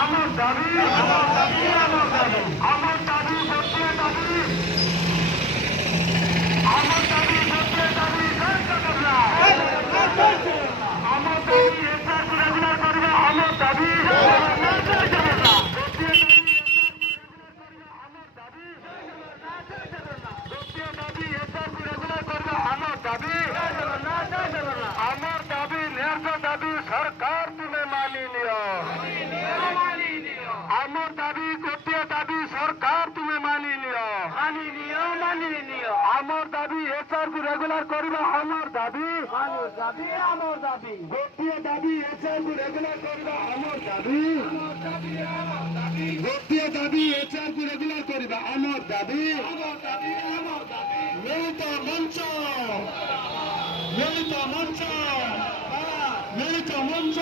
আমার দাবি আমার দাবি सरकार तुम्हें मानी लियो আমার দাবি গোটিয়ে দাবি সরকার তুমি মানি নিও আমার দাবি এসআরপি রেগুলার করিবা আমার দাবি গোটিয়ে দাবি এসআরপি রেগুলার করিবা আমার দাবি গোটিয়ে দাবি এসআরপি রেগুলার করিবা আমার দাবি মিলিত মঞ্চ মিলিত মঞ্চ মিলিত মঞ্চ